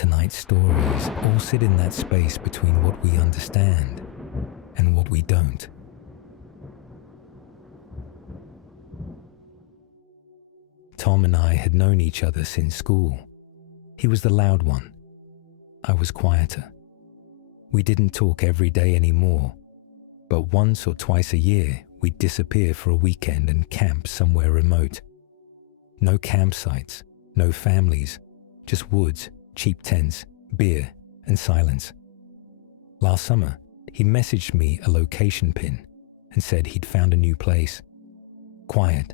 tonight's stories all sit in that space between what we understand and what we don't. Tom and I had known each other since school. He was the loud one. I was quieter. We didn't talk every day anymore, but once or twice a year we'd disappear for a weekend and camp somewhere remote. No campsites, no families, just woods, cheap tents, beer, and silence. Last summer, he messaged me a location pin and said he'd found a new place. Quiet,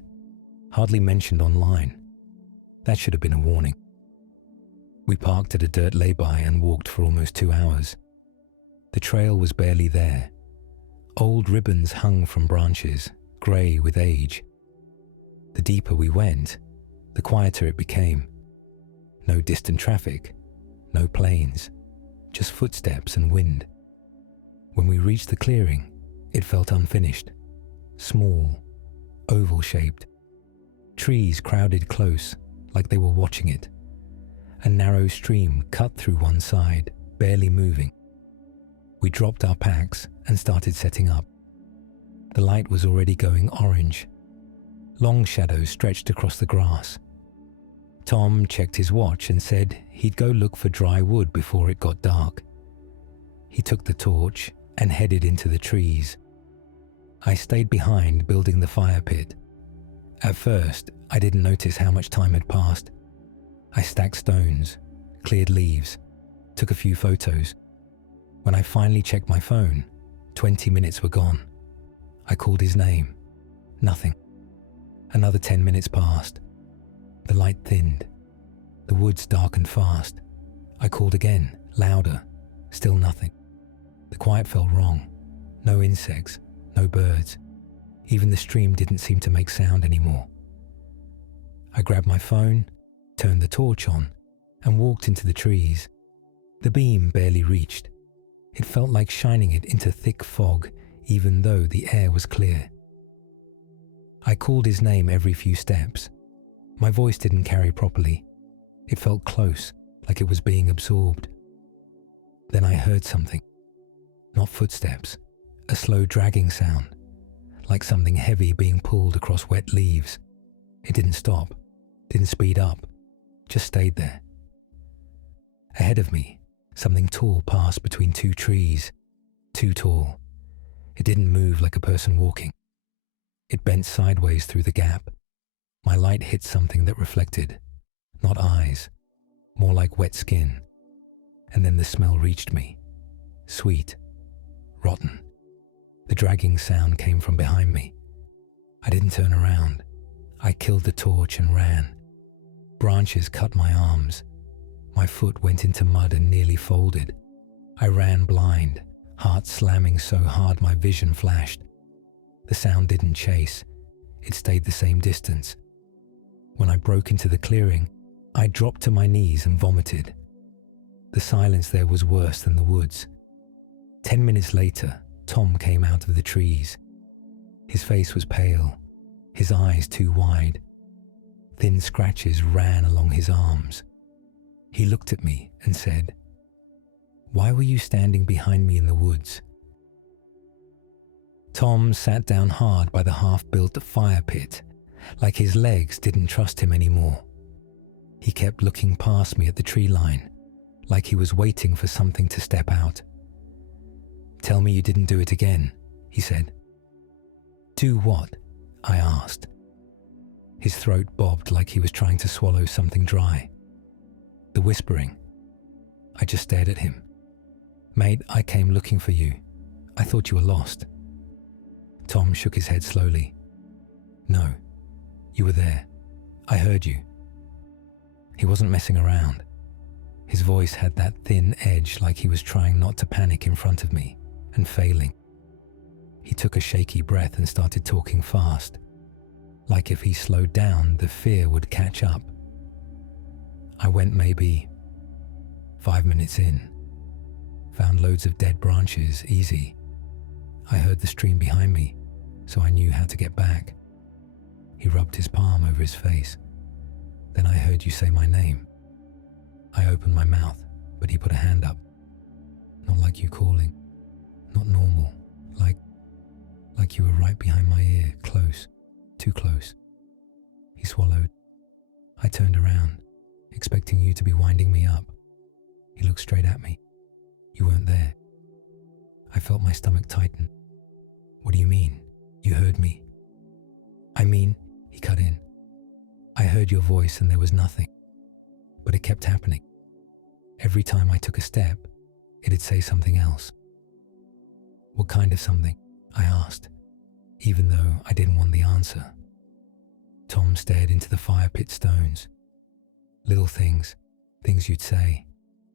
hardly mentioned online. That should have been a warning. We parked at a dirt lay-by and walked for almost 2 hours. The trail was barely there. Old ribbons hung from branches, grey with age. The deeper we went, the quieter it became. No distant traffic, no planes, just footsteps and wind. When we reached the clearing, it felt unfinished, small, oval-shaped. Trees crowded close, like they were watching it. A narrow stream cut through one side, barely moving. We dropped our packs and started setting up. The light was already going orange. Long shadows stretched across the grass. Tom checked his watch and said he'd go look for dry wood before it got dark. He took the torch and headed into the trees. I stayed behind building the fire pit. At first, I didn't notice how much time had passed. I stacked stones, cleared leaves, took a few photos. When I finally checked my phone, 20 minutes were gone. I called his name. Nothing. Another 10 minutes passed. The light thinned. The woods darkened fast. I called again, louder. Still nothing. The quiet felt wrong. No insects, no birds. Even the stream didn't seem to make sound anymore. I grabbed my phone, turned the torch on, and walked into the trees. The beam barely reached. It felt like shining it into thick fog, even though the air was clear. I called his name every few steps. My voice didn't carry properly. It felt close, like it was being absorbed. Then I heard something. Not footsteps, a slow dragging sound, like something heavy being pulled across wet leaves. It didn't stop, didn't speed up, just stayed there. Ahead of me, something tall passed between two trees, too tall. It didn't move like a person walking. It bent sideways through the gap. My light hit something that reflected, not eyes, more like wet skin. And then the smell reached me, sweet, rotten. The dragging sound came from behind me. I didn't turn around. I killed the torch and ran. Branches cut my arms. My foot went into mud and nearly folded. I ran blind, heart slamming so hard my vision flashed. The sound didn't chase. It stayed the same distance. When I broke into the clearing, I dropped to my knees and vomited. The silence there was worse than the woods. 10 minutes later, Tom came out of the trees. His face was pale, his eyes too wide. Thin scratches ran along his arms. He looked at me and said, "Why were you standing behind me in the woods?" Tom sat down hard by the half-built fire pit, like his legs didn't trust him anymore. He kept looking past me at the tree line, like he was waiting for something to step out. "Tell me you didn't do it again," he said. "Do what?" I asked. His throat bobbed like he was trying to swallow something dry. The whispering. I just stared at him. "Mate, I came looking for you. I thought you were lost." Tom shook his head slowly. "No, you were there. I heard you." He wasn't messing around. His voice had that thin edge like he was trying not to panic in front of me, and failing. He took a shaky breath and started talking fast, like if he slowed down, the fear would catch up. I went maybe 5 minutes in, found loads of dead branches, easy. I heard the stream behind me, so I knew how to get back. He rubbed his palm over his face. Then I heard you say my name. I opened my mouth, But he put a hand up. Not like you calling. Not normal. Like you were right behind my ear, close. Too close. He swallowed. I turned around, expecting you to be winding me up. He looked straight at me. You weren't there. I felt my stomach tighten. What do you mean? You heard me? I mean, he cut in. I heard your voice and there was nothing. But it kept happening. Every time I took a step, it'd say something else. What kind of something? I asked, even though I didn't want the answer. Tom stared into the fire pit stones. Little things you'd say,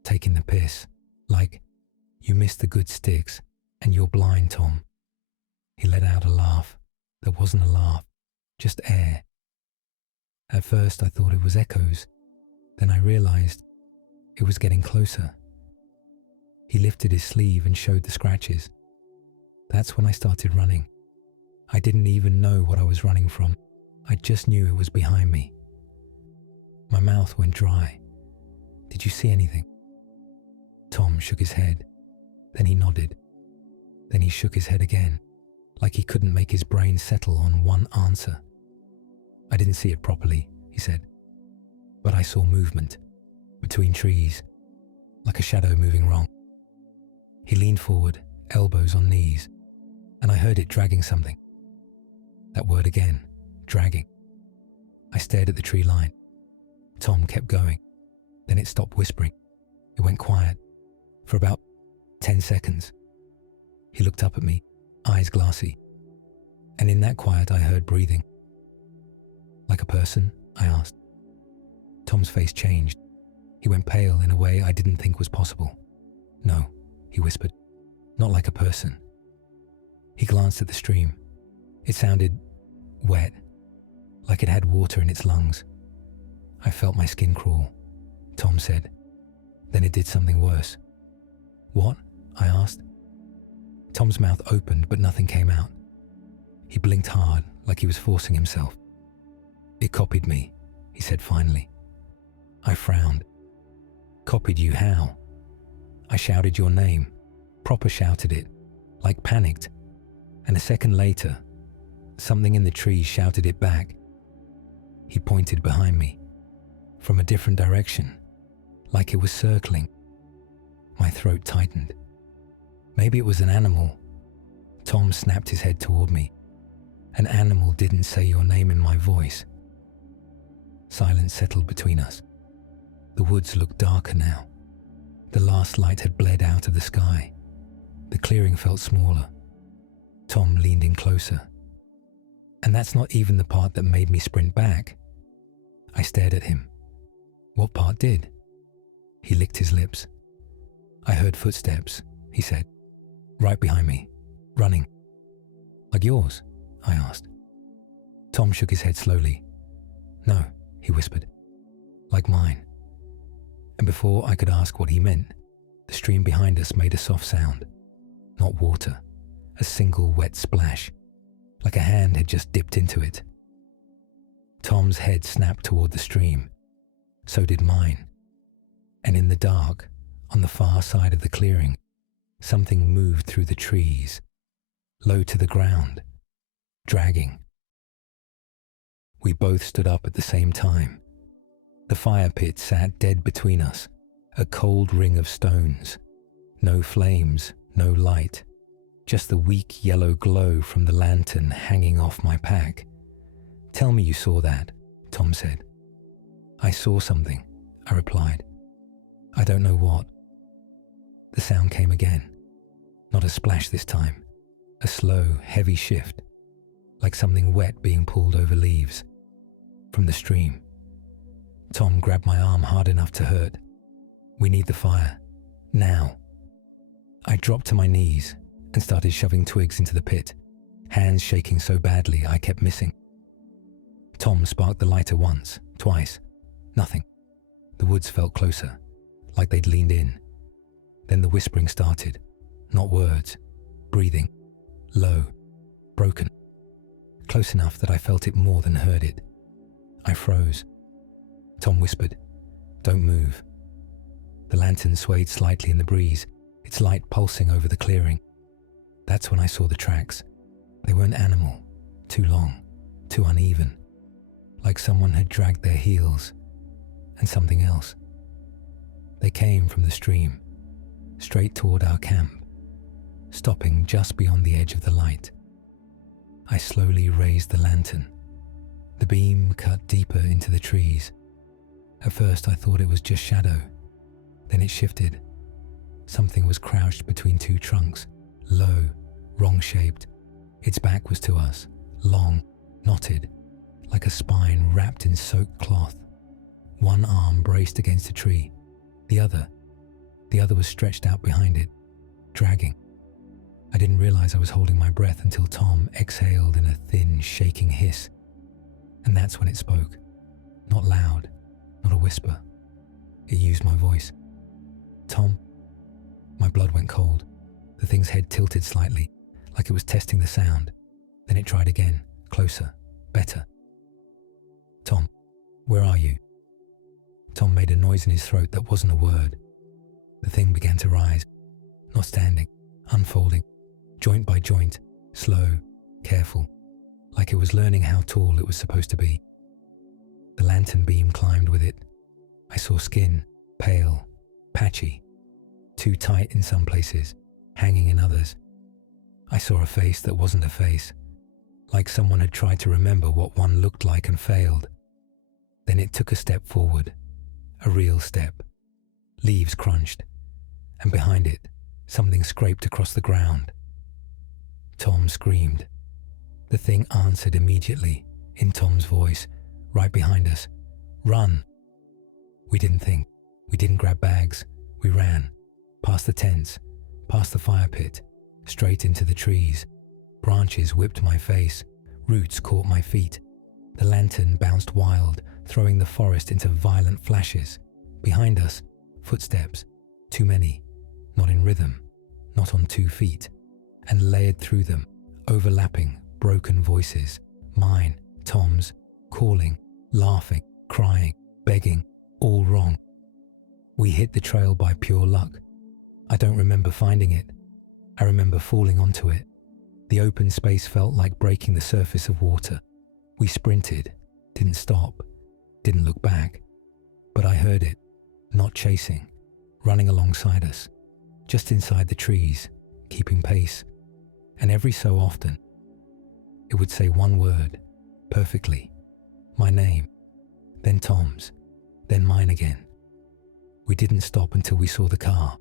taking the piss, like, you missed the good sticks and you're blind, Tom. He let out a laugh that wasn't a laugh, just air. At first I thought it was echoes, then I realized it was getting closer. He lifted his sleeve and showed the scratches. That's when I started running. I didn't even know what I was running from. I just knew it was behind me. My mouth went dry. Did you see anything? Tom shook his head. Then he nodded. Then he shook his head again, like he couldn't make his brain settle on one answer. I didn't see it properly, he said, but I saw movement between trees, like a shadow moving wrong. He leaned forward, elbows on knees, and I heard it dragging something. That word again, dragging. I stared at the tree line. Tom kept going. Then it stopped whispering. It went quiet for about 10 seconds. He looked up at me, eyes glassy. And in that quiet I heard breathing. Like a person? I asked. Tom's face changed. He went pale in a way I didn't think was possible. No, he whispered. Not like a person. He glanced at the stream. It sounded wet, like it had water in its lungs. I felt my skin crawl, Tom said. Then it did something worse. What? I asked. Tom's mouth opened, but nothing came out. He blinked hard, like he was forcing himself. It copied me, he said finally. I frowned. Copied you how? I shouted your name, proper shouted it, like panicked. And a second later, something in the trees shouted it back. He pointed behind me, from a different direction, like it was circling. My throat tightened. Maybe it was an animal. Tom snapped his head toward me. An animal didn't say your name in my voice. Silence settled between us. The woods looked darker now. The last light had bled out of the sky. The clearing felt smaller. Tom leaned in closer. And that's not even the part that made me sprint back. I stared at him. What part did? He licked his lips. I heard footsteps, he said. Right behind me, running. Like yours? I asked. Tom shook his head slowly. No, he whispered. Like mine. And before I could ask what he meant, the stream behind us made a soft sound. Not water, a single wet splash, like a hand had just dipped into it. Tom's head snapped toward the stream. So did mine. And in the dark, on the far side of the clearing, something moved through the trees, low to the ground, dragging. We both stood up at the same time. The fire pit sat dead between us, a cold ring of stones. No flames, no light, just the weak yellow glow from the lantern hanging off my pack. Tell me you saw that, Tom said. I saw something, I replied. I don't know what. The sound came again. Not a splash this time. A slow, heavy shift, like something wet being pulled over leaves. From the stream. Tom grabbed my arm hard enough to hurt. We need the fire. Now. I dropped to my knees and started shoving twigs into the pit, hands shaking so badly I kept missing. Tom sparked the lighter once, twice. Nothing. The woods felt closer, like they'd leaned in. Then the whispering started. Not words. Breathing. Low. Broken. Close enough that I felt it more than heard it. I froze. Tom whispered, "Don't move." The lantern swayed slightly in the breeze, its light pulsing over the clearing. That's when I saw the tracks. They weren't animal, too long, too uneven, like someone had dragged their heels, and something else. They came from the stream, straight toward our camp, stopping just beyond the edge of the light. I slowly raised the lantern. The beam cut deeper into the trees. At first I thought it was just shadow. Then it shifted. Something was crouched between two trunks, low, wrong-shaped. Its back was to us, long, knotted, like a spine wrapped in soaked cloth. One arm braced against a tree. The other was stretched out behind it, dragging. I didn't realize I was holding my breath until Tom exhaled in a thin, shaking hiss. And that's when it spoke. Not loud, not a whisper. It used my voice. Tom. My blood went cold. The thing's head tilted slightly, like it was testing the sound. Then it tried again, closer, better. Tom, where are you? Tom made a noise in his throat that wasn't a word. The thing began to rise, not standing, unfolding, joint by joint, slow, careful, like it was learning how tall it was supposed to be. The lantern beam climbed with it. I saw skin, pale, patchy, too tight in some places, hanging in others. I saw a face that wasn't a face, like someone had tried to remember what one looked like and failed. Then it took a step forward, a real step. Leaves crunched, and behind it, something scraped across the ground. Tom screamed. The thing answered immediately, in Tom's voice, right behind us. Run! We didn't think. We didn't grab bags. We ran, past the tents, past the fire pit, straight into the trees. Branches whipped my face. Roots caught my feet. The lantern bounced wild, throwing the forest into violent flashes. Behind us, footsteps, too many, not in rhythm, not on 2 feet, and layered through them, overlapping, broken voices, mine, Tom's, calling, laughing, crying, begging, all wrong. We hit the trail by pure luck. I don't remember finding it. I remember falling onto it. The open space felt like breaking the surface of water. We sprinted, didn't stop, didn't look back. But I heard it, not chasing, running alongside us, just inside the trees, keeping pace. And every so often, it would say one word, perfectly, my name, then Tom's, then mine again. We didn't stop until we saw the car,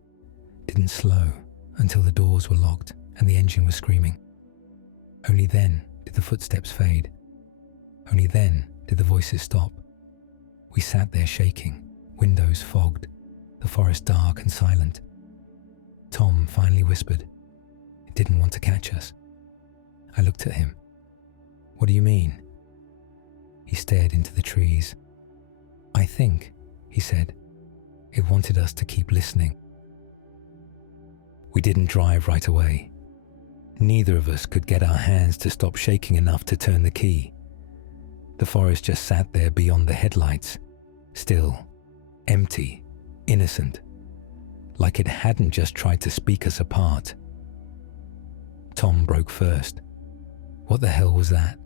didn't slow until the doors were locked and the engine was screaming. Only then did the footsteps fade. Only then did the voices stop. We sat there shaking, windows fogged, the forest dark and silent. Tom finally whispered. It didn't want to catch us. I looked at him. What do you mean? He stared into the trees. I think, he said, it wanted us to keep listening. We didn't drive right away. Neither of us could get our hands to stop shaking enough to turn the key. The forest just sat there beyond the headlights, still, empty, innocent, like it hadn't just tried to speak us apart. Tom broke first. What the hell was that?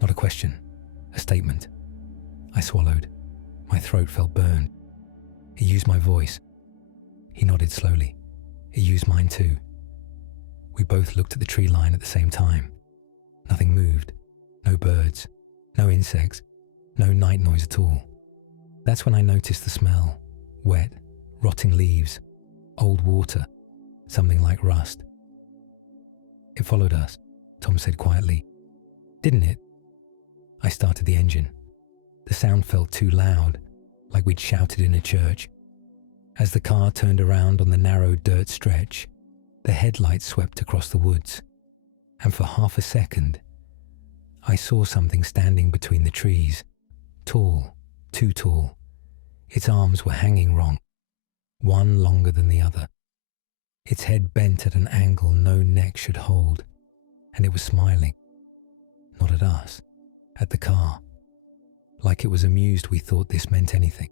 Not a question, a statement. I swallowed. My throat felt burned. He used my voice. He nodded slowly. He used mine too. We both looked at the tree line at the same time. Nothing moved. No birds. No insects. No night noise at all. That's when I noticed the smell. Wet, rotting leaves, old water, something like rust. It followed us, Tom said quietly. Didn't it? I started the engine. The sound felt too loud, like we'd shouted in a church. As the car turned around on the narrow dirt stretch, the headlights swept across the woods, and for half a second, I saw something standing between the trees, tall, too tall. Its arms were hanging wrong, one longer than the other. Its head bent at an angle no neck should hold, and it was smiling. Not at us, at the car, like it was amused we thought this meant anything.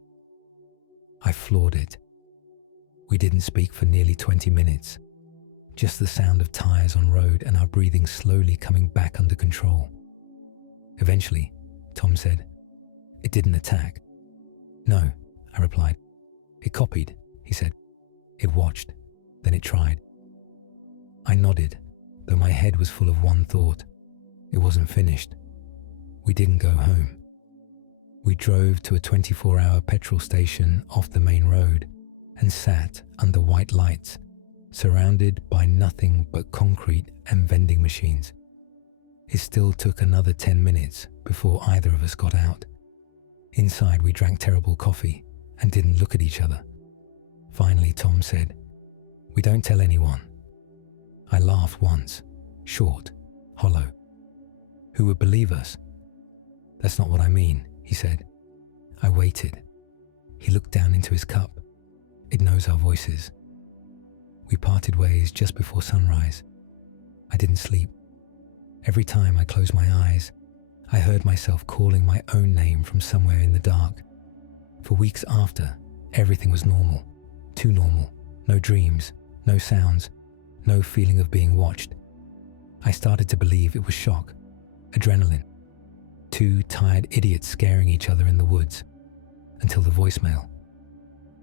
I floored it. We didn't speak for nearly 20 minutes. Just the sound of tires on road and our breathing slowly coming back under control. Eventually, Tom said, "It didn't attack." "No," I replied. "It copied," he said. "It watched, then it tried." I nodded, though my head was full of one thought. It wasn't finished. We didn't go home. We drove to a 24-hour petrol station off the main road and sat under white lights, surrounded by nothing but concrete and vending machines. It still took another 10 minutes before either of us got out. Inside, we drank terrible coffee and didn't look at each other. Finally, Tom said, "We don't tell anyone." I laughed once, short, hollow. Who would believe us? "That's not what I mean," he said. I waited. He looked down into his cup. It knows our voices. We parted ways just before sunrise. I didn't sleep. Every time I closed my eyes, I heard myself calling my own name from somewhere in the dark. For weeks after, everything was normal. Too normal. No dreams, no sounds, no feeling of being watched. I started to believe it was shock, adrenaline. Two tired idiots scaring each other in the woods. Until the voicemail.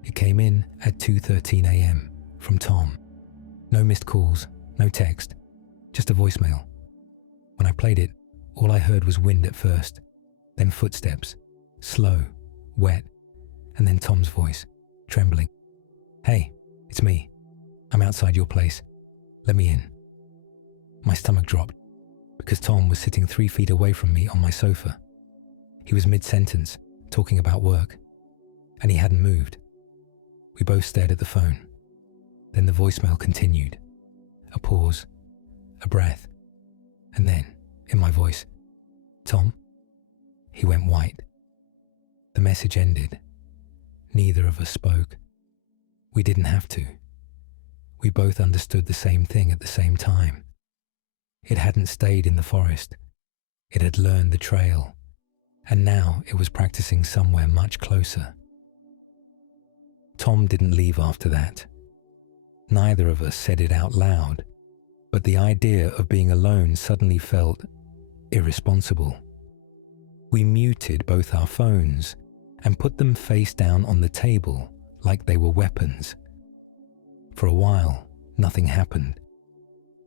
It came in at 2:13 a.m. from Tom. No missed calls, no text, just a voicemail. When I played it, all I heard was wind at first, then footsteps, slow, wet, and then Tom's voice, trembling. "Hey, it's me. I'm outside your place. Let me in." My stomach dropped because Tom was sitting 3 feet away from me on my sofa. He was mid-sentence, talking about work, and he hadn't moved. We both stared at the phone. Then the voicemail continued. A pause, a breath, and then, in my voice, "Tom?" He went white. The message ended. Neither of us spoke. We didn't have to. We both understood the same thing at the same time. It hadn't stayed in the forest. It had learned the trail, and now it was practicing somewhere much closer. Tom didn't leave after that. Neither of us said it out loud, but the idea of being alone suddenly felt irresponsible. We muted both our phones and put them face down on the table like they were weapons. For a while, nothing happened.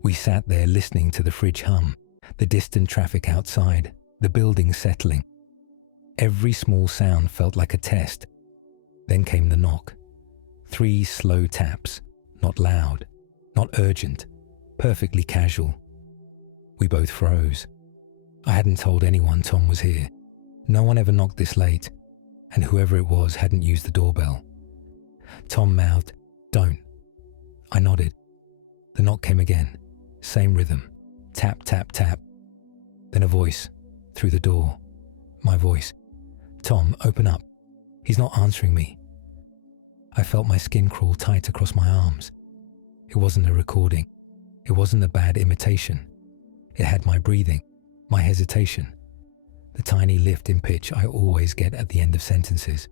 We sat there listening to the fridge hum, the distant traffic outside, the building settling. Every small sound felt like a test. Then came the knock. 3 slow taps, not loud, not urgent, perfectly casual. We both froze. I hadn't told anyone Tom was here. No one ever knocked this late, and whoever it was hadn't used the doorbell. Tom mouthed, "Don't." I nodded. The knock came again, same rhythm, tap, tap, tap. Then a voice, through the door, my voice. "Tom, open up. He's not answering me." I felt my skin crawl tight across my arms. It wasn't a recording. It wasn't a bad imitation. It had my breathing, my hesitation, the tiny lift in pitch I always get at the end of sentences.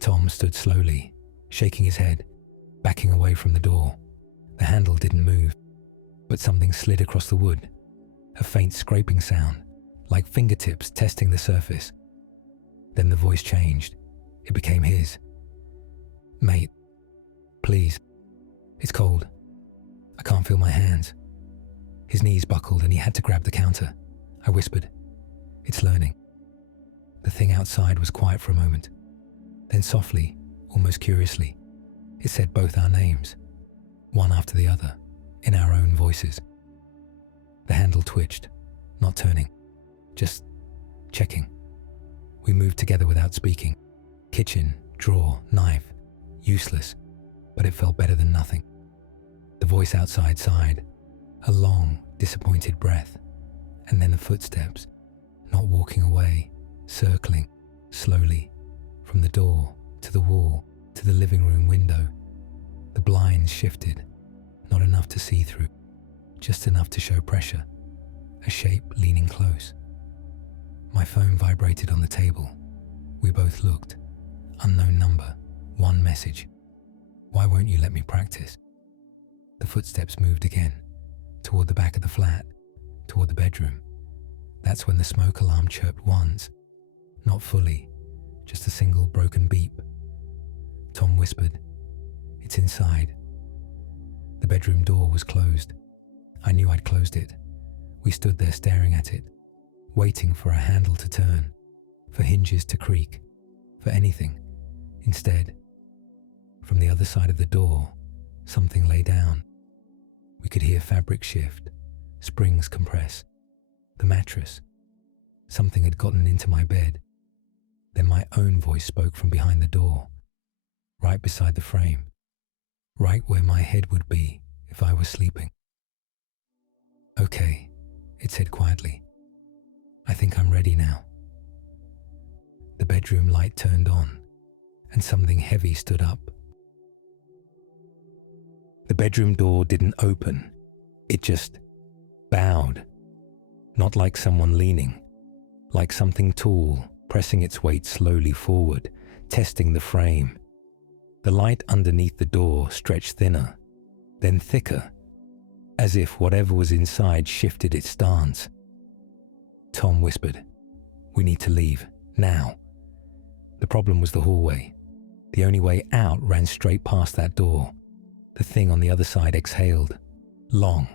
Tom stood slowly, shaking his head, backing away from the door. The handle didn't move, but something slid across the wood, a faint scraping sound, like fingertips testing the surface. Then the voice changed. It became his. "Mate, please. It's cold. I can't feel my hands." His knees buckled and he had to grab the counter. I whispered, "It's learning." The thing outside was quiet for a moment. Then softly, almost curiously, it said both our names, one after the other, in our own voices. The handle twitched, not turning, just checking. We moved together without speaking. Kitchen, drawer, knife. Useless, but it felt better than nothing. The voice outside sighed, a long, disappointed breath, and then the footsteps, not walking away, circling, slowly, from the door, to the wall, to the living room window. The blinds shifted, not enough to see through, just enough to show pressure, a shape leaning close. My phone vibrated on the table. We both looked. Unknown number. One message. Why won't you let me practice? The footsteps moved again, toward the back of the flat, toward the bedroom. That's when the smoke alarm chirped once, not fully, just a single broken beep. Tom whispered, "It's inside." The bedroom door was closed. I knew I'd closed it. We stood there staring at it, waiting for a handle to turn, for hinges to creak, for anything. Instead, from the other side of the door, something lay down. We could hear fabric shift, springs compress, the mattress. Something had gotten into my bed. Then my own voice spoke from behind the door, right beside the frame, right where my head would be if I was sleeping. "Okay," it said quietly. "I think I'm ready now." The bedroom light turned on, and something heavy stood up. The bedroom door didn't open. It just bowed. Not like someone leaning, like something tall, pressing its weight slowly forward, testing the frame. The light underneath the door stretched thinner, then thicker, as if whatever was inside shifted its stance. Tom whispered, "We need to leave, now." The problem was the hallway. The only way out ran straight past that door. The thing on the other side exhaled. Long,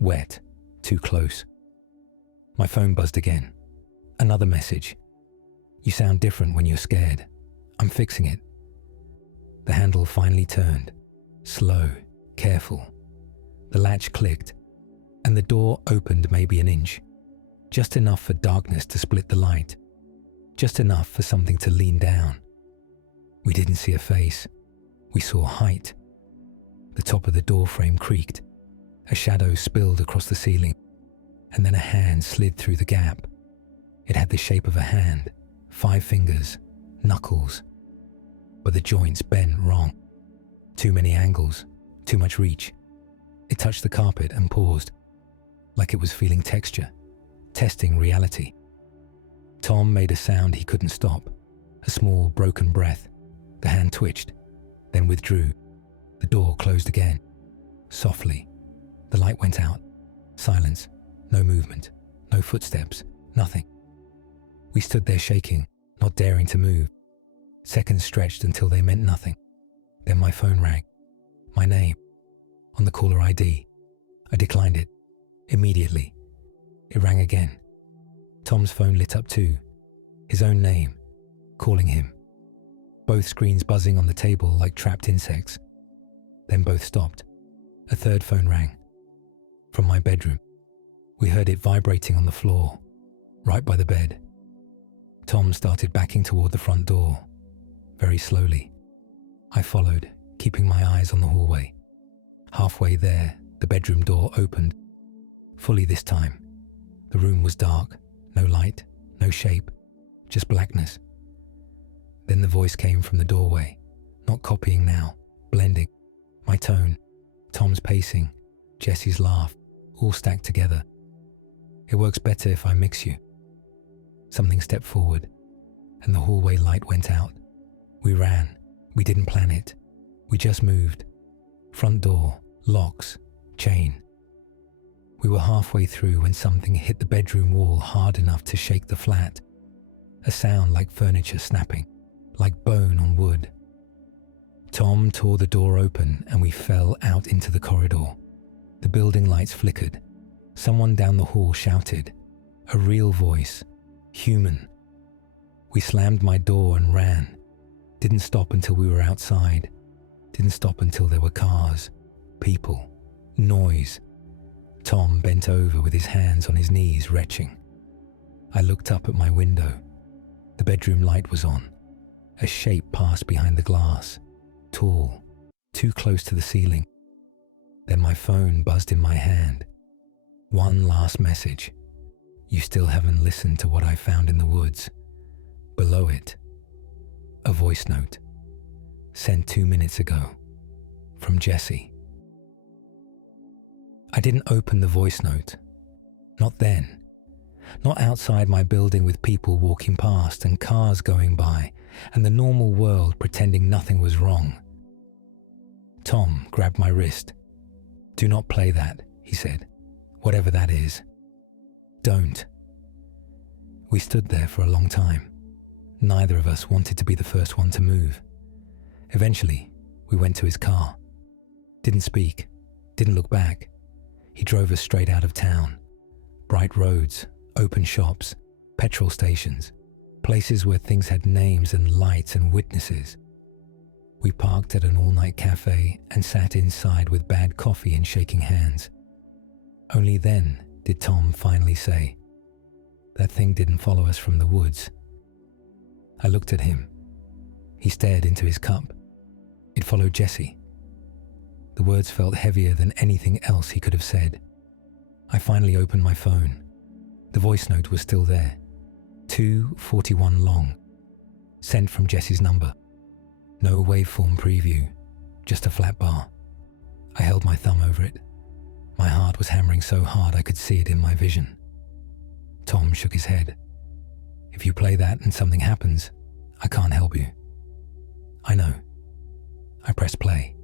wet, too close. My phone buzzed again. Another message. "You sound different when you're scared. I'm fixing it." The handle finally turned. Slow, careful. The latch clicked, and the door opened maybe an inch. Just enough for darkness to split the light. Just enough for something to lean down. We didn't see a face. We saw height. The top of the door frame creaked. A shadow spilled across the ceiling, and then a hand slid through the gap. It had the shape of a hand, 5 fingers, knuckles. But the joints bent wrong. Too many angles, too much reach. It touched the carpet and paused, like it was feeling texture, testing reality. Tom made a sound he couldn't stop, a small broken breath. The hand twitched, then withdrew. The door closed again, softly. The light went out. Silence, no movement, no footsteps, nothing. We stood there shaking, not daring to move. Seconds stretched until they meant nothing. Then my phone rang. My name, on the caller ID. I declined it, immediately. It rang again. Tom's phone lit up too. His own name, calling him. Both screens buzzing on the table like trapped insects. Then both stopped. A third phone rang. From my bedroom. We heard it vibrating on the floor, right by the bed. Tom started backing toward the front door, very slowly. I followed, keeping my eyes on the hallway. Halfway there, the bedroom door opened. Fully this time. The room was dark, no light, no shape, just blackness. Then the voice came from the doorway, not copying now, blending. My tone, Tom's pacing, Jesse's laugh, all stacked together. "It works better if I mix you." Something stepped forward, and the hallway light went out. We ran. We didn't plan it. We just moved. Front door, locks, chain. We were halfway through when something hit the bedroom wall hard enough to shake the flat. A sound like furniture snapping, like bone on wood. Tom tore the door open and we fell out into the corridor. The building lights flickered. Someone down the hall shouted. A real voice. Human. We slammed my door and ran. Didn't stop until we were outside. Didn't stop until there were cars, people, noise. Tom bent over with his hands on his knees, retching. I looked up at my window. The bedroom light was on. A shape passed behind the glass, tall, too close to the ceiling. Then my phone buzzed in my hand. One last message. "You still haven't listened to what I found in the woods." Below it, a voice note, sent 2 minutes ago, from Jesse. I didn't open the voice note. Not then. Not outside my building with people walking past and cars going by and the normal world pretending nothing was wrong. Tom grabbed my wrist. "Do not play that," he said. "Whatever that is. Don't." We stood there for a long time. Neither of us wanted to be the first one to move. Eventually, we went to his car. Didn't speak, didn't look back. He drove us straight out of town. Bright roads, open shops, petrol stations, places where things had names and lights and witnesses. We parked at an all-night cafe and sat inside with bad coffee and shaking hands. Only then did Tom finally say, "That thing didn't follow us from the woods." I looked at him. He stared into his cup. It followed Jesse. The words felt heavier than anything else he could have said. I finally opened my phone. The voice note was still there. 2:41 long. Sent from Jesse's number. No waveform preview, just a flat bar. I held my thumb over it. My heart was hammering so hard I could see it in my vision. Tom shook his head. "If you play that and something happens, I can't help you." "I know." I pressed play.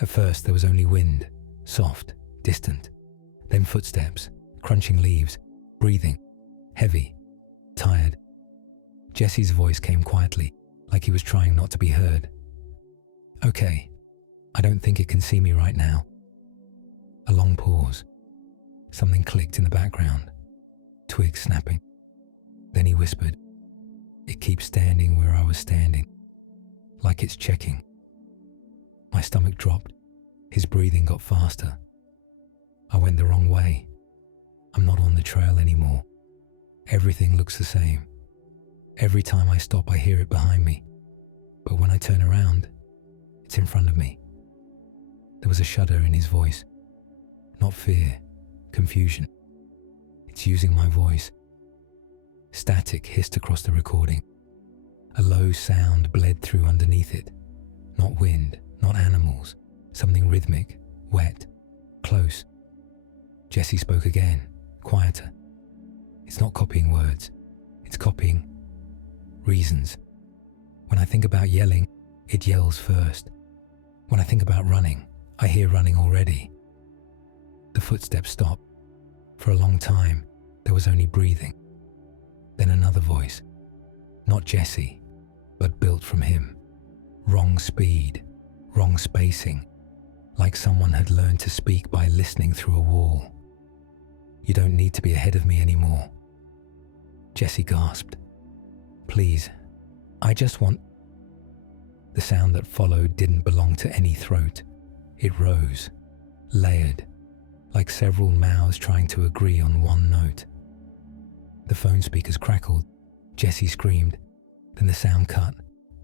At first there was only wind, soft, distant. Then footsteps, crunching leaves, breathing, heavy, tired. Jesse's voice came quietly, like he was trying not to be heard. "Okay, I don't think it can see me right now." A long pause. Something clicked in the background. Twigs snapping. Then he whispered, "It keeps standing where I was standing, like it's checking." My stomach dropped. His breathing got faster. I went the wrong way. I'm not on the trail anymore. Everything looks the same. Every time I stop, I hear it behind me. But when I turn around, it's in front of me. There was a shudder in his voice. Not fear, confusion. It's using my voice. Static hissed across the recording. A low sound bled through underneath it. Not wind, not animals. Something rhythmic, wet, close. Jesse spoke again, quieter. It's not copying words. It's copying reasons. When I think about yelling, it yells first. When I think about running, I hear running already. The footsteps stopped. For a long time, there was only breathing. Then another voice. Not Jesse, but built from him. Wrong speed, wrong spacing. Like someone had learned to speak by listening through a wall. "You don't need to be ahead of me anymore." Jesse gasped. "Please, I just want..." The sound that followed didn't belong to any throat. It rose, layered, like several mouths trying to agree on one note. The phone speakers crackled. Jesse screamed. Then the sound cut.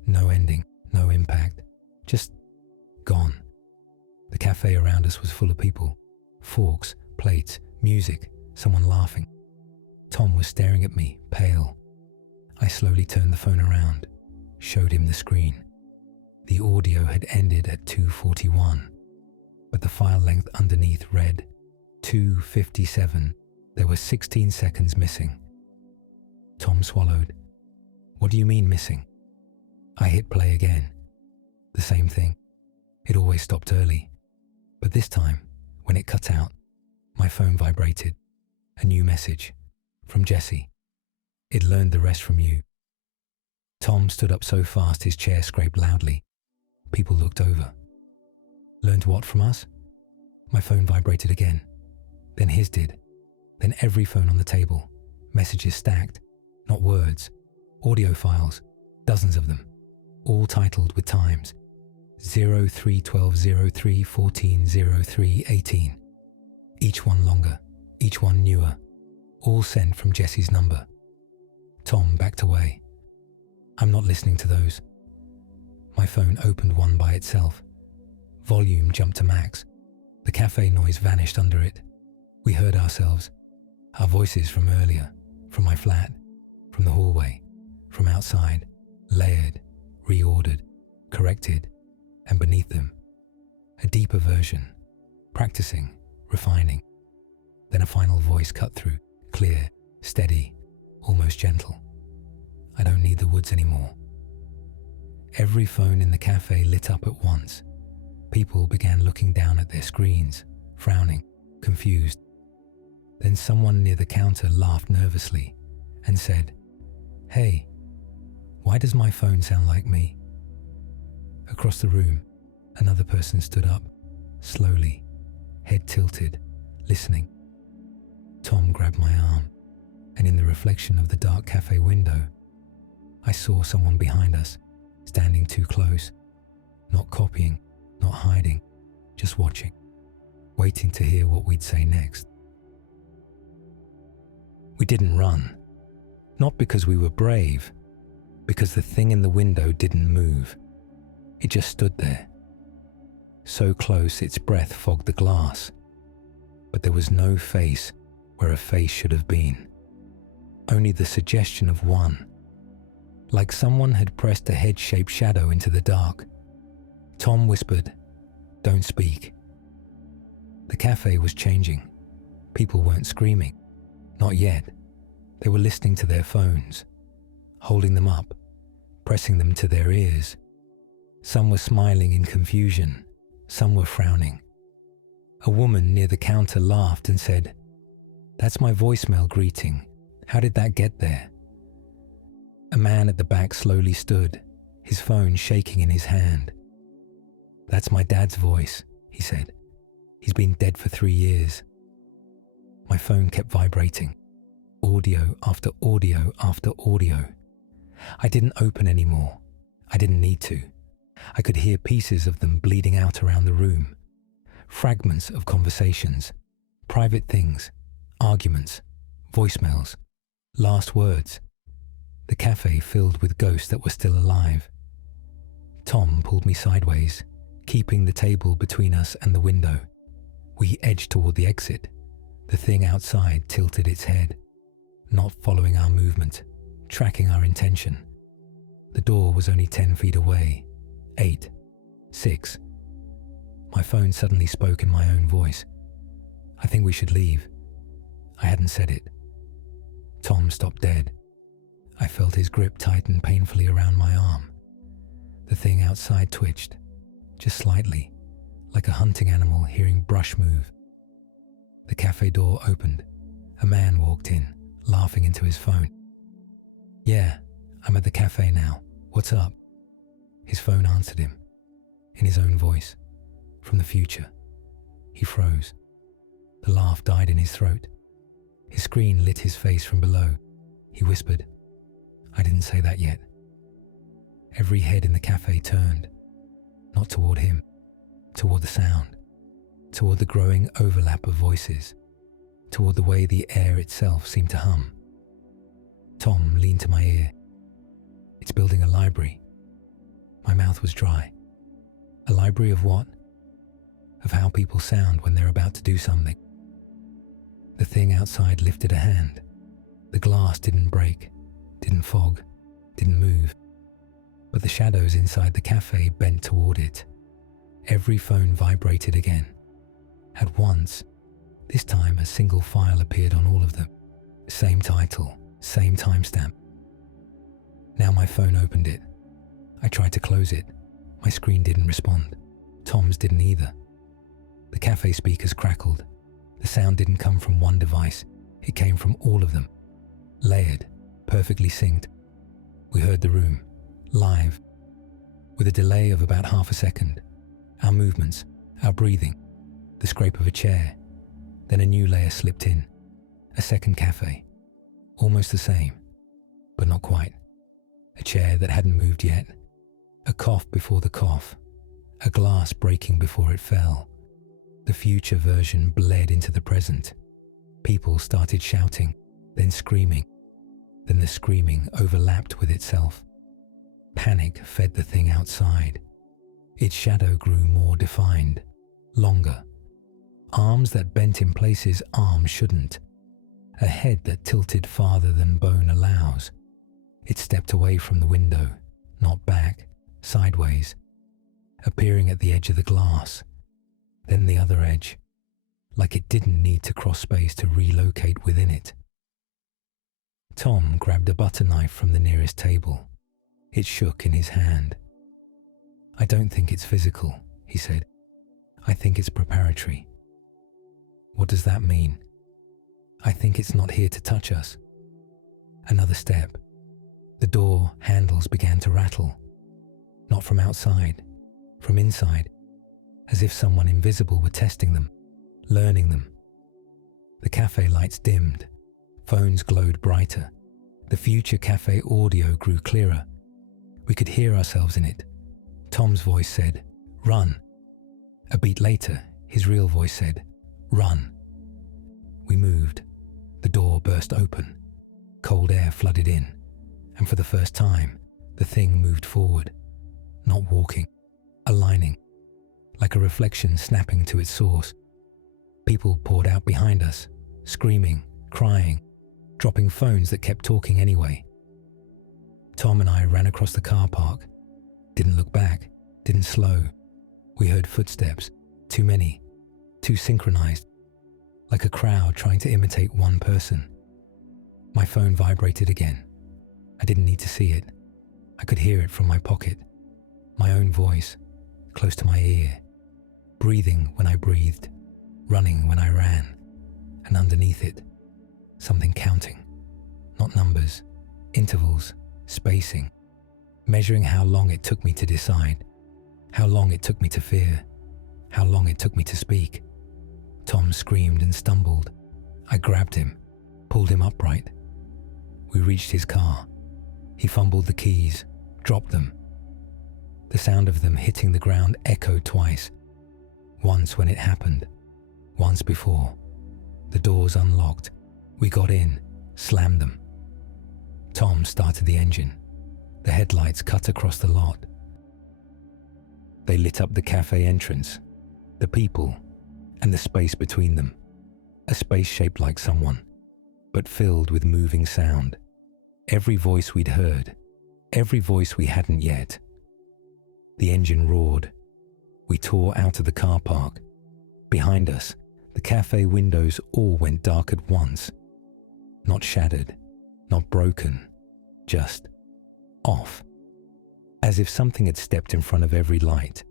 No ending, no impact. Just gone. The cafe around us was full of people. Forks, plates, music, someone laughing. Tom was staring at me, pale. I slowly turned the phone around, showed him the screen. The audio had ended at 2:41, but the file length underneath read 2:57. There were 16 seconds missing. Tom swallowed. "What do you mean missing?" I hit play again. The same thing. It always stopped early. But this time, when it cut out, my phone vibrated. A new message. From Jesse. "It learned the rest from you." Tom stood up so fast his chair scraped loudly. People looked over. "Learned what from us?" My phone vibrated again. Then his did. Then every phone on the table. Messages stacked. Not words. Audio files. Dozens of them. All titled with times. 03/12/03/14/03/18. Each one longer. Each one newer. All sent from Jesse's number. Tom backed away. "I'm not listening to those." My phone opened one by itself. Volume jumped to max. The cafe noise vanished under it. We heard ourselves. Our voices from earlier. From my flat. From the hallway. From outside. Layered. Reordered. Corrected. And beneath them, a deeper version, practicing, refining. Then a final voice cut through, clear, steady, almost gentle. "I don't need the woods anymore." Every phone in the cafe lit up at once. People began looking down at their screens, frowning, confused. Then someone near the counter laughed nervously and said, "Hey, why does my phone sound like me?" Across the room, another person stood up, slowly, head tilted, listening. Tom grabbed my arm, and in the reflection of the dark cafe window, I saw someone behind us, standing too close, not copying, not hiding, just watching, waiting to hear what we'd say next. We didn't run, not because we were brave, because the thing in the window didn't move. It just stood there, so close its breath fogged the glass, but there was no face where a face should have been, only the suggestion of one, like someone had pressed a head-shaped shadow into the dark. Tom whispered, "Don't speak." The cafe was changing. People weren't screaming. Not yet. They were listening to their phones, holding them up, pressing them to their ears. Some were smiling in confusion. Some were frowning. A woman near the counter laughed and said, "That's my voicemail greeting. How did that get there?" A man at the back slowly stood, his phone shaking in his hand. "That's my dad's voice," he said. "He's been dead for 3 years." My phone kept vibrating, audio after audio after audio. I didn't open anymore. I didn't need to. I could hear pieces of them bleeding out around the room. Fragments of conversations, private things, arguments, voicemails, last words. The cafe filled with ghosts that were still alive. Tom pulled me sideways, keeping the table between us and the window. We edged toward the exit. The thing outside tilted its head, not following our movement, tracking our intention. The door was only 10 feet away. 8, 6. My phone suddenly spoke in my own voice. "I think we should leave." I hadn't said it. Tom stopped dead. I felt his grip tighten painfully around my arm. The thing outside twitched, just slightly, like a hunting animal hearing brush move. The cafe door opened. A man walked in, laughing into his phone. "Yeah, I'm at the cafe now. What's up?" His phone answered him, in his own voice, from the future. He froze. The laugh died in his throat. His screen lit his face from below. He whispered, "I didn't say that yet." Every head in the cafe turned, not toward him, toward the sound, toward the growing overlap of voices, toward the way the air itself seemed to hum. Tom leaned to my ear. "It's building a library." My mouth was dry. A library of what? Of how people sound when they're about to do something. The thing outside lifted a hand. The glass didn't break, didn't fog, didn't move. But the shadows inside the cafe bent toward it. Every phone vibrated again. At once, this time a single file appeared on all of them. Same title, same timestamp. Now my phone opened it. I tried to close it. My screen didn't respond. Tom's didn't either. The cafe speakers crackled. The sound didn't come from one device. It came from all of them. Layered, perfectly synced. We heard the room, live, with a delay of about half a second. Our movements, our breathing, the scrape of a chair. Then a new layer slipped in. A second cafe. Almost the same, but not quite. A chair that hadn't moved yet. A cough before the cough. A glass breaking before it fell. The future version bled into the present. People started shouting, then screaming. Then the screaming overlapped with itself. Panic fed the thing outside. Its shadow grew more defined, longer. Arms that bent in places arms shouldn't. A head that tilted farther than bone allows. It stepped away from the window, not back, sideways, appearing at the edge of the glass, then the other edge, like it didn't need to cross space to relocate within it. Tom grabbed a butter knife from the nearest table. It shook in his hand. "I don't think it's physical," he said. I think it's preparatory. What does that mean? I think it's not here to touch us. Another step. The door handles began to rattle. Not from outside, from inside, as if someone invisible were testing them, learning them. The cafe lights dimmed. Phones glowed brighter. The future cafe audio grew clearer. We could hear ourselves in it. Tom's voice said, "Run." A beat later, his real voice said, "Run." We moved. The door burst open. Cold air flooded in, and for the first time, the thing moved forward, not walking, aligning, like a reflection snapping to its source. People poured out behind us, screaming, crying, dropping phones that kept talking anyway. Tom and I ran across the car park, didn't look back, didn't slow. We heard footsteps, too many, too synchronized, like a crowd trying to imitate one person. My phone vibrated again. I didn't need to see it. I could hear it from my pocket, my own voice, close to my ear, breathing when I breathed, running when I ran, and underneath it, something counting, not numbers, intervals, spacing, measuring how long it took me to decide, how long it took me to fear, how long it took me to speak. Tom screamed and stumbled. I grabbed him, pulled him upright. We reached his car. He fumbled the keys, dropped them. The sound of them hitting the ground echoed twice. Once when it happened, once before. The doors unlocked. We got in, slammed them. Tom started the engine. The headlights cut across the lot. They lit up the cafe entrance, the people, and the space between them. A space shaped like someone, but filled with moving sound. Every voice we'd heard, every voice we hadn't yet. The engine roared. We tore out of the car park. Behind us, the cafe windows all went dark at once. Not shattered, not broken, just off. As if something had stepped in front of every light.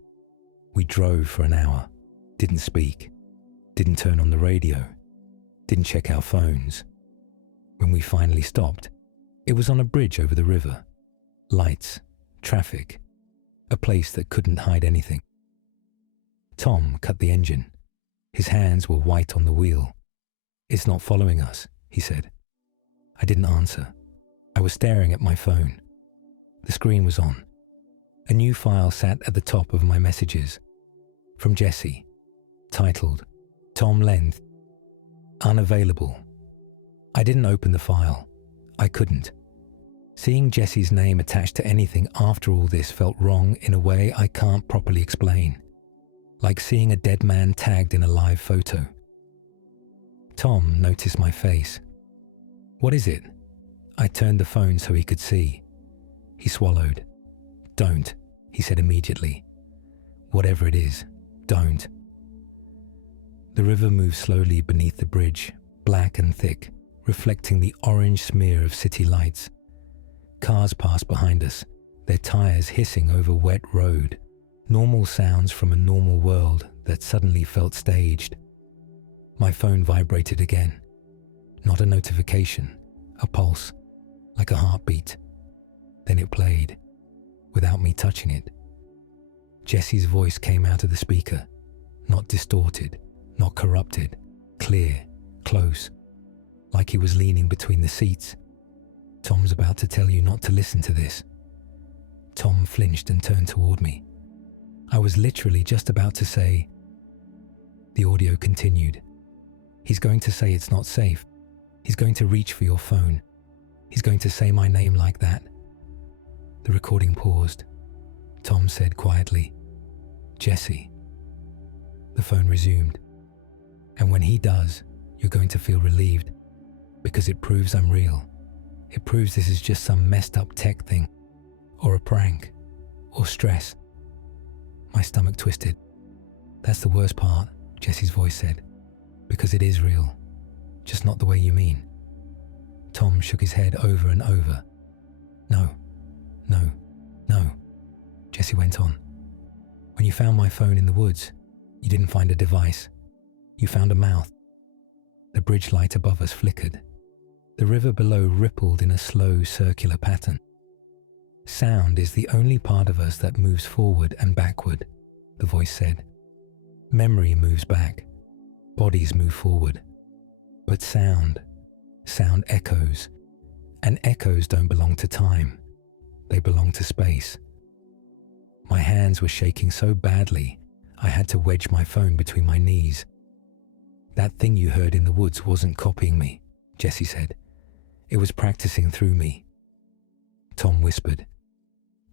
We drove for an hour, didn't speak, didn't turn on the radio, didn't check our phones. When we finally stopped, it was on a bridge over the river. Lights, traffic, a place that couldn't hide anything. Tom cut the engine. His hands were white on the wheel. "It's not following us," he said. I didn't answer. I was staring at my phone. The screen was on. A new file sat at the top of my messages. From Jesse, titled, "Tom Length, unavailable." I didn't open the file. I couldn't. Seeing Jesse's name attached to anything after all this felt wrong in a way I can't properly explain. Like seeing a dead man tagged in a live photo. Tom noticed my face. "What is it?" I turned the phone so he could see. He swallowed. "Don't," he said immediately. "Whatever it is, don't." The river moved slowly beneath the bridge, black and thick, reflecting the orange smear of city lights. Cars passed behind us, their tires hissing over wet road. Normal sounds from a normal world that suddenly felt staged. My phone vibrated again. Not a notification, a pulse, like a heartbeat. Then it played, without me touching it. Jesse's voice came out of the speaker, not distorted, not corrupted, clear, close, like he was leaning between the seats. "Tom's about to tell you not to listen to this." Tom flinched and turned toward me. I was literally just about to say. The audio continued. "He's going to say it's not safe. He's going to reach for your phone. He's going to say my name like that." The recording paused. Tom said quietly, "Jesse." The phone resumed. "And when he does, you're going to feel relieved, because it proves I'm real. It proves this is just some messed up tech thing, or a prank, or stress." My stomach twisted. "That's the worst part," Jesse's voice said, "because it is real, just not the way you mean." Tom shook his head over and over. "No, no, Jesse went on. "When you found my phone in the woods, You didn't find a device. You found a mouth. The bridge light above us flickered. The river below rippled in a slow, circular pattern. Sound is the only part of us that moves forward and backward, the voice said. Memory moves back. Bodies move forward. But sound echoes. And echoes don't belong to time. They belong to space. My hands were shaking so badly, I had to wedge my phone between my knees. That thing you heard in the woods wasn't copying me, Jessie said. It was practicing through me. Tom whispered.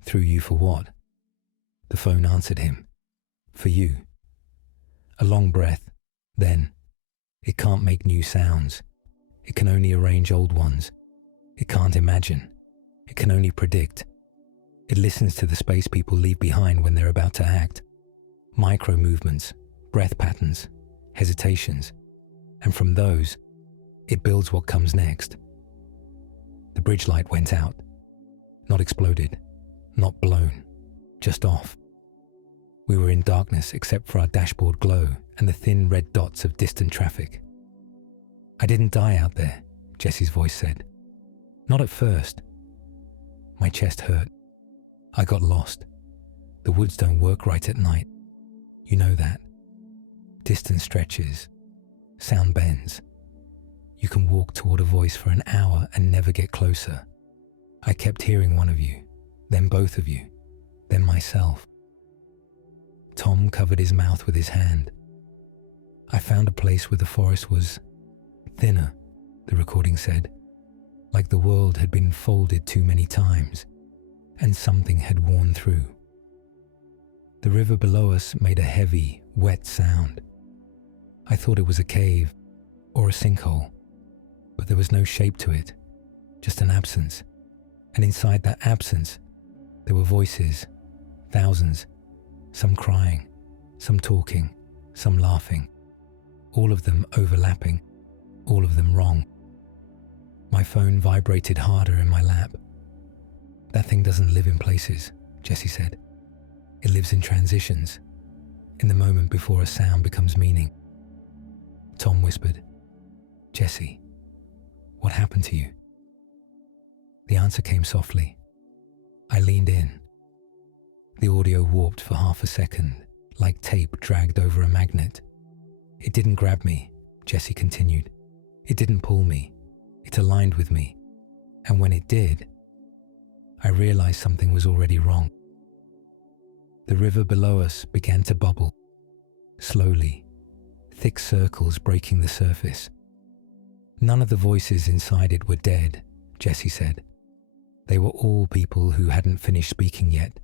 Through you for what? The phone answered him. For you. A long breath. Then, it can't make new sounds. It can only arrange old ones. It can't imagine. It can only predict. It listens to the space people leave behind when they're about to act. Micro movements, breath patterns, hesitations. And from those, it builds what comes next. The bridge light went out. Not exploded. Not blown. Just off. We were in darkness except for our dashboard glow and the thin red dots of distant traffic. I didn't die out there, Jessie's voice said. Not at first. My chest hurt. I got lost. The woods don't work right at night. You know that. Distance stretches. Sound bends. You can walk toward a voice for an hour and never get closer. I kept hearing one of you, then both of you, then myself. Tom covered his mouth with his hand. I found a place where the forest was thinner, the recording said, like the world had been folded too many times, and something had worn through. The river below us made a heavy, wet sound. I thought it was a cave or a sinkhole, but there was no shape to it, just an absence. And inside that absence, there were voices, thousands, some crying, some talking, some laughing, all of them overlapping, all of them wrong. My phone vibrated harder in my lap. That thing doesn't live in places, Jessie said. It lives in transitions, in the moment before a sound becomes meaning. Tom whispered, Jessie, what happened to you? The answer came softly. I leaned in. The audio warped for half a second, like tape dragged over a magnet. It didn't grab me, Jessie continued. It didn't pull me. It aligned with me. And when it did, I realized something was already wrong. The river below us began to bubble, slowly, thick circles breaking the surface. None of the voices inside it were dead, Jessie said. They were all people who hadn't finished speaking yet.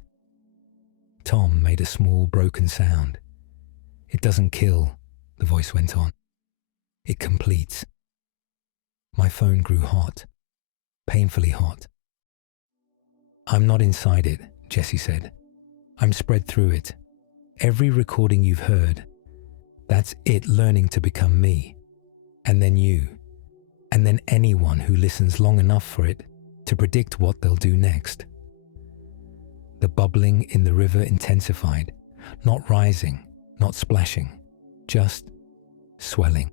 Tom made a small broken sound. It doesn't kill, the voice went on. It completes. My phone grew hot, painfully hot. I'm not inside it, Jessie said. I'm spread through it. Every recording you've heard, that's it learning to become me, and then you, and then anyone who listens long enough for it to predict what they'll do next. The bubbling in the river intensified, not rising, not splashing, just swelling.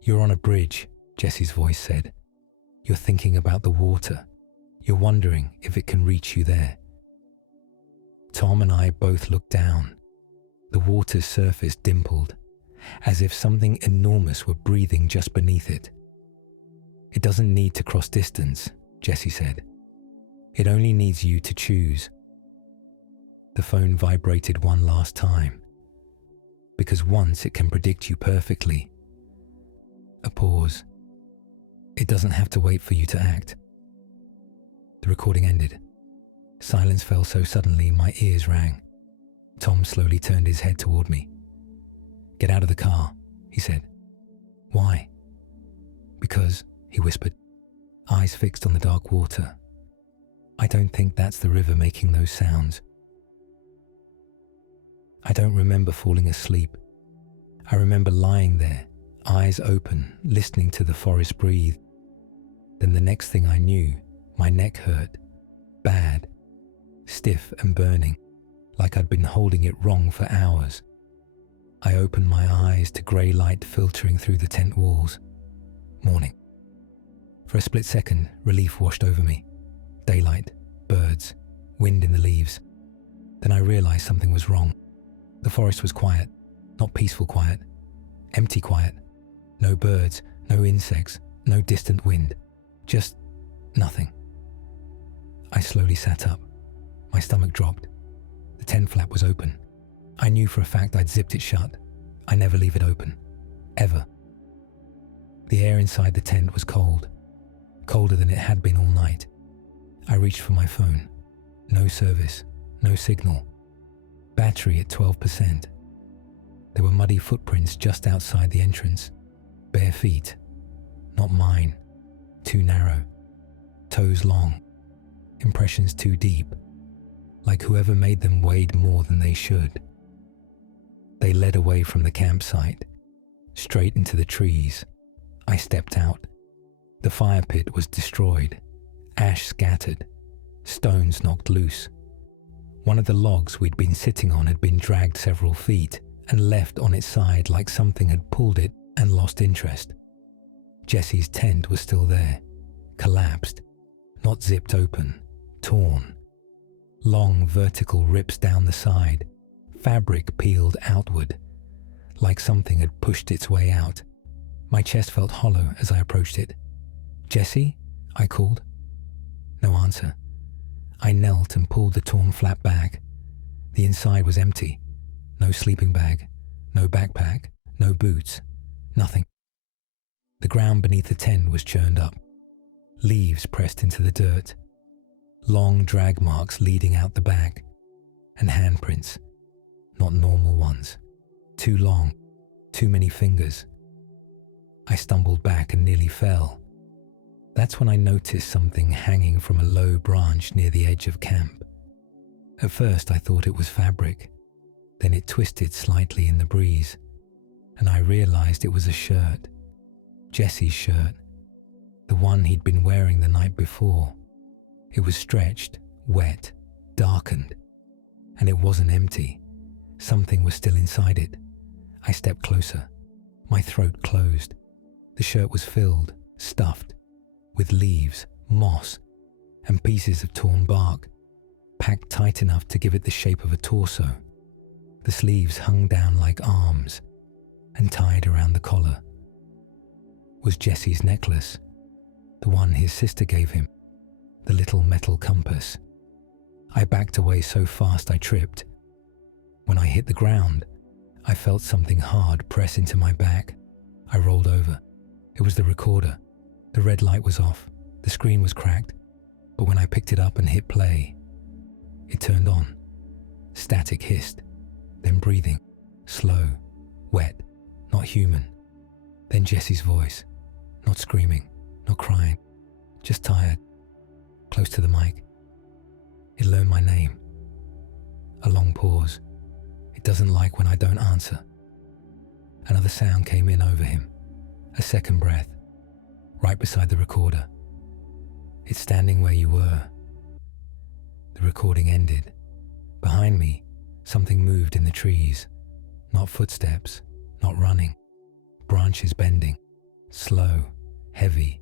You're on a bridge, Jessie's voice said. You're thinking about the water. You're wondering if it can reach you there. Tom and I both looked down. The water's surface dimpled, as if something enormous were breathing just beneath it. It doesn't need to cross distance, Jessie said. It only needs you to choose. The phone vibrated one last time, because once it can predict you perfectly. A pause. It doesn't have to wait for you to act. The recording ended. Silence fell so suddenly my ears rang. Tom slowly turned his head toward me. Get out of the car, he said. Why? Because, he whispered, eyes fixed on the dark water. I don't think that's the river making those sounds. I don't remember falling asleep. I remember lying there, eyes open, listening to the forest breathe. Then the next thing I knew, my neck hurt, bad, stiff and burning, like I'd been holding it wrong for hours. I opened my eyes to grey light filtering through the tent walls. Morning. For a split second, relief washed over me. Daylight, birds, wind in the leaves. Then I realized something was wrong. The forest was quiet, not peaceful quiet, empty quiet. No birds, no insects, no distant wind. Just nothing. I slowly sat up. My stomach dropped. The tent flap was open. I knew for a fact I'd zipped it shut. I never leave it open. Ever. The air inside the tent was cold. Colder than it had been all night. I reached for my phone. No service. No signal. Battery at 12%. There were muddy footprints just outside the entrance. Bare feet. Not mine. Too narrow. Toes long. Impressions too deep. Like whoever made them weighed more than they should. They led away from the campsite, straight into the trees. I stepped out. The fire pit was destroyed. Ash scattered. Stones knocked loose. One of the logs we'd been sitting on had been dragged several feet and left on its side like something had pulled it and lost interest. Jesse's tent was still there, collapsed, not zipped open, torn. Long vertical rips down the side, fabric peeled outward, like something had pushed its way out. My chest felt hollow as I approached it. "Jesse?" I called. No answer. I knelt and pulled the torn flap back. The inside was empty. No sleeping bag, no backpack, no boots, nothing. The ground beneath the tent was churned up. Leaves pressed into the dirt. Long drag marks leading out the back. And handprints. Not normal ones. Too long. Too many fingers. I stumbled back and nearly fell. That's when I noticed something hanging from a low branch near the edge of camp. At first I thought it was fabric. Then it twisted slightly in the breeze, and I realized it was a shirt. Jesse's shirt. The one he'd been wearing the night before. It was stretched, wet, darkened, and it wasn't empty. Something was still inside it. I stepped closer. My throat closed. The shirt was filled, stuffed, with leaves, moss, and pieces of torn bark, packed tight enough to give it the shape of a torso. The sleeves hung down like arms and tied around the collar. Was Jesse's necklace, the one his sister gave him, the little metal compass. I backed away so fast I tripped. When I hit the ground, I felt something hard press into my back. I rolled over. It was the recorder. The red light was off. The screen was cracked. But when I picked it up and hit play, it turned on. Static hissed. Then breathing. Slow. Wet. Not human. Then Jesse's voice. Not screaming. Not crying. Just tired. Close to the mic. It learned my name. A long pause. It doesn't like when I don't answer. Another sound came in over him. A second breath. Right beside the recorder. It's standing where you were. The recording ended. Behind me, something moved in the trees. Not footsteps, not running. Branches bending. Slow, heavy.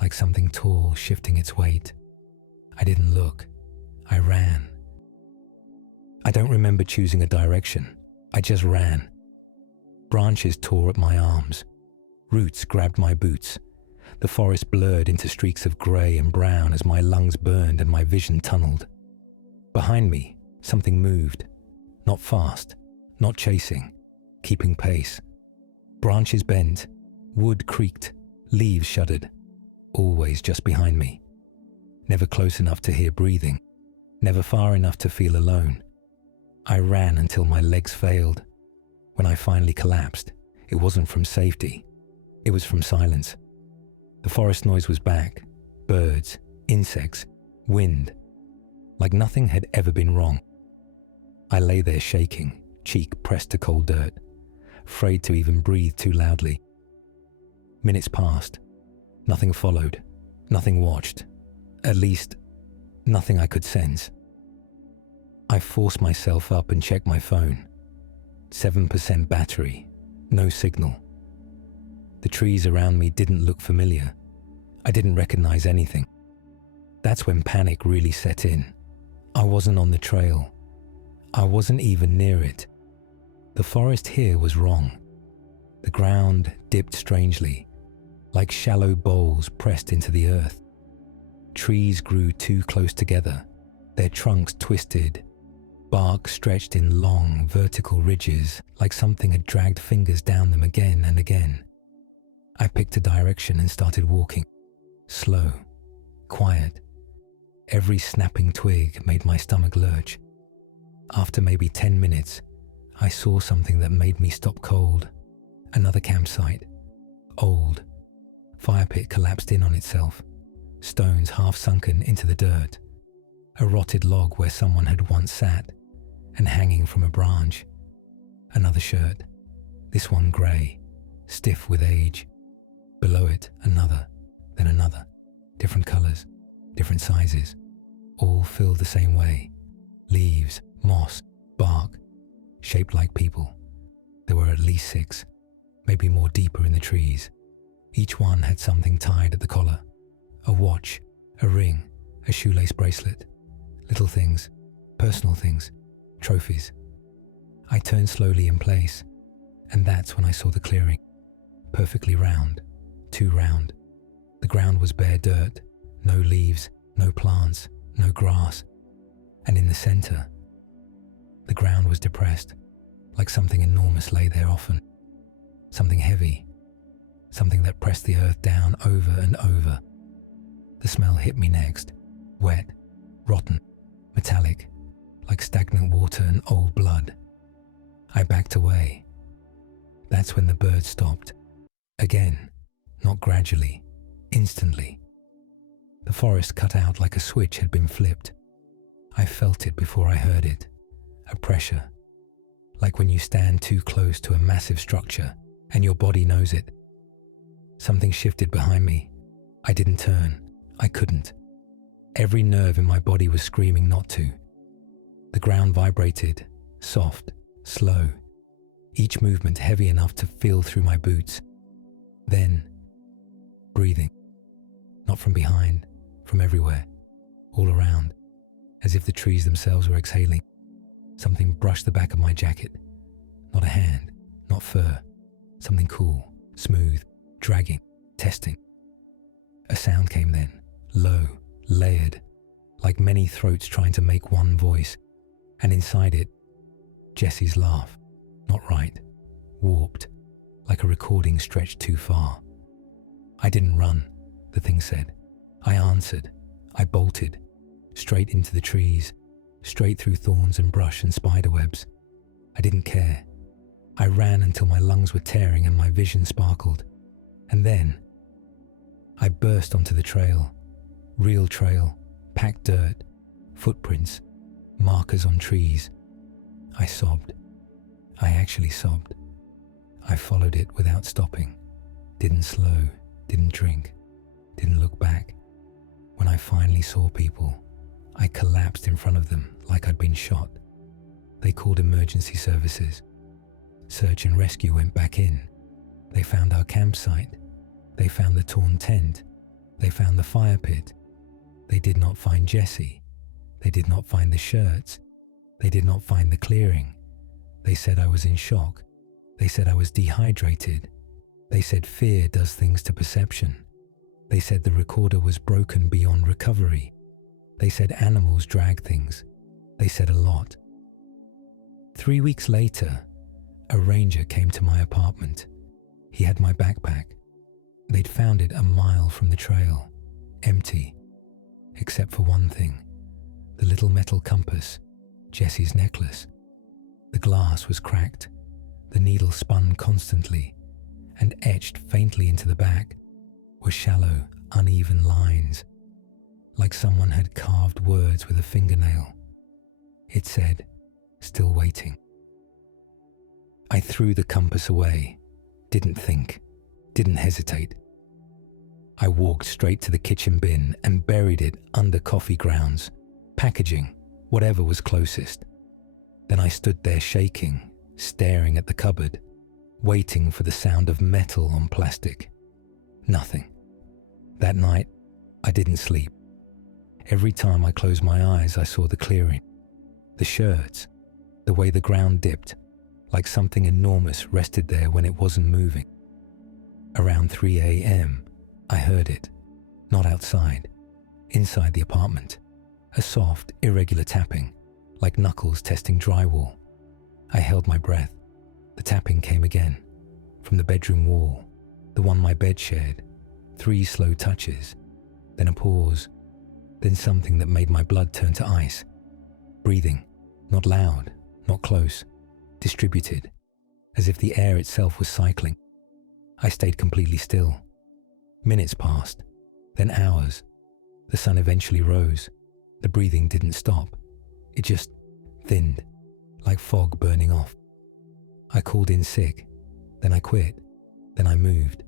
Like something tall shifting its weight. I didn't look. I ran. I don't remember choosing a direction. I just ran. Branches tore at my arms. Roots grabbed my boots. The forest blurred into streaks of grey and brown as my lungs burned and my vision tunneled. Behind me, something moved. Not fast, not chasing, keeping pace. Branches bent, wood creaked, leaves shuddered. Always just behind me. Never close enough to hear breathing. Never far enough to feel alone. I ran until my legs failed. When I finally collapsed, it wasn't from safety. It was from silence. The forest noise was back. Birds, insects, wind. Like nothing had ever been wrong. I lay there shaking, cheek pressed to cold dirt, afraid to even breathe too loudly. Minutes passed. Nothing followed. Nothing watched. At least, nothing I could sense. I forced myself up and checked my phone. 7% battery, no signal. The trees around me didn't look familiar. I didn't recognize anything. That's when panic really set in. I wasn't on the trail. I wasn't even near it. The forest here was wrong. The ground dipped strangely, like shallow bowls pressed into the earth. Trees grew too close together, their trunks twisted, bark stretched in long, vertical ridges like something had dragged fingers down them again and again. I picked a direction and started walking. Slow, quiet. Every snapping twig made my stomach lurch. After maybe 10 minutes, I saw something that made me stop cold. Another campsite. Old. Fire pit collapsed in on itself. Stones half sunken into the dirt. A rotted log where someone had once sat, and hanging from a branch. Another shirt. This one grey, stiff with age. Below it, another, then another. Different colours, different sizes. All filled the same way. Leaves, moss, bark, shaped like people. There were at least 6, maybe more deeper in the trees. Each one had something tied at the collar. A watch, a ring, a shoelace bracelet. Little things, personal things, trophies. I turned slowly in place, and that's when I saw the clearing. Perfectly round, too round. The ground was bare dirt, no leaves, no plants, no grass. And in the center, the ground was depressed, like something enormous lay there often. Something heavy, something that pressed the earth down over and over. The smell hit me next, wet, rotten, metallic, like stagnant water and old blood. I backed away. That's when the bird stopped. Again, not gradually, instantly. The forest cut out like a switch had been flipped. I felt it before I heard it. A pressure, like when you stand too close to a massive structure and your body knows it. Something shifted behind me. I didn't turn. I couldn't. Every nerve in my body was screaming not to. The ground vibrated, soft, slow, each movement heavy enough to feel through my boots. Then, breathing. Not from behind, from everywhere, all around, as if the trees themselves were exhaling. Something brushed the back of my jacket. Not a hand, not fur. Something cool, smooth, dragging, testing. A sound came then, low, layered, like many throats trying to make one voice. And inside it, Jesse's laugh. Not right, warped, like a recording stretched too far. I didn't run, the thing said. I answered. I bolted, straight into the trees, straight through thorns and brush and spider webs. I didn't care. I ran until my lungs were tearing and my vision sparkled. And then, I burst onto the trail. Real trail, packed dirt, footprints, markers on trees. I sobbed. I actually sobbed. I followed it without stopping. Didn't slow, didn't drink, didn't look back. When I finally saw people, I collapsed in front of them like I'd been shot. They called emergency services. Search and rescue went back in. They found our campsite. They found the torn tent. They found the fire pit. They did not find Jesse. They did not find the shirts. They did not find the clearing. They said I was in shock. They said I was dehydrated. They said fear does things to perception. They said the recorder was broken beyond recovery. They said animals drag things. They said a lot. 3 weeks later, a ranger came to my apartment. He had my backpack. They'd found it a mile from the trail, empty, except for one thing, the little metal compass, Jesse's necklace. The glass was cracked. The needle spun constantly, and etched faintly into the back were shallow, uneven lines, like someone had carved words with a fingernail. It said, "Still waiting." I threw the compass away, didn't think, didn't hesitate. I walked straight to the kitchen bin and buried it under coffee grounds, packaging, whatever was closest. Then I stood there shaking, staring at the cupboard, waiting for the sound of metal on plastic. Nothing. That night, I didn't sleep. Every time I closed my eyes, I saw the clearing, the sherds, the way the ground dipped, like something enormous rested there when it wasn't moving. Around 3 a.m., I heard it, not outside, inside the apartment, a soft, irregular tapping, like knuckles testing drywall. I held my breath. The tapping came again, from the bedroom wall, the one my bed shared. 3 slow touches, then a pause, then something that made my blood turn to ice. Breathing, not loud, not close, distributed, as if the air itself was cycling. I stayed completely still. Minutes passed, then hours. The sun eventually rose. The breathing didn't stop. It just thinned, like fog burning off. I called in sick, then I quit, then I moved.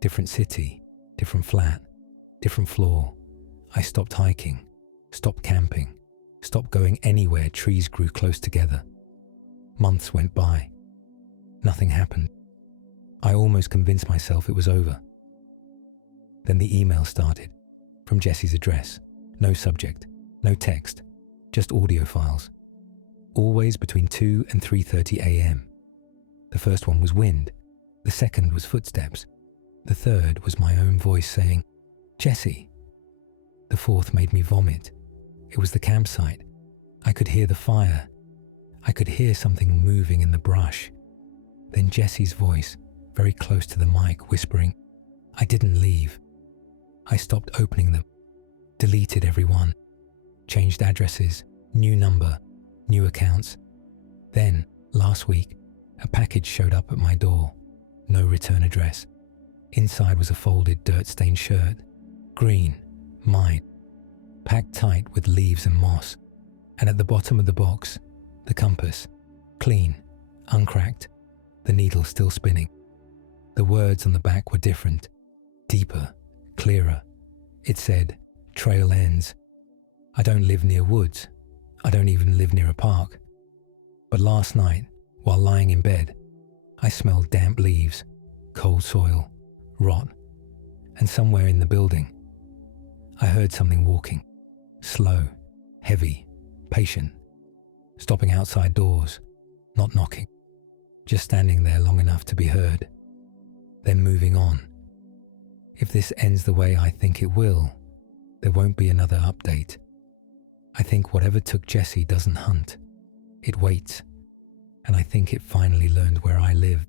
Different city, different flat, different floor. I stopped hiking, stopped camping, stopped going anywhere trees grew close together. Months went by. Nothing happened. I almost convinced myself it was over. Then the email started, from Jesse's address. No subject, no text, just audio files. Always between 2 and 3:30 a.m. The first one was wind. The second was footsteps. The third was my own voice saying, "Jesse." The fourth made me vomit. It was the campsite. I could hear the fire. I could hear something moving in the brush. Then Jesse's voice, very close to the mic, whispering, "I didn't leave." I stopped opening them, deleted everyone, changed addresses, new number, new accounts. Then, last week, a package showed up at my door. No return address. Inside was a folded, dirt-stained shirt. Green, mine, packed tight with leaves and moss. And at the bottom of the box, the compass, clean, uncracked, the needle still spinning. The words on the back were different, deeper, clearer. It said, "Trail ends." I don't live near woods. I don't even live near a park. But last night, while lying in bed, I smelled damp leaves, cold soil, rot, and somewhere in the building, I heard something walking, slow, heavy, patient, stopping outside doors, not knocking, just standing there long enough to be heard, then moving on. If this ends the way I think it will, there won't be another update. I think whatever took Jesse doesn't hunt. It waits, and I think it finally learned where I live.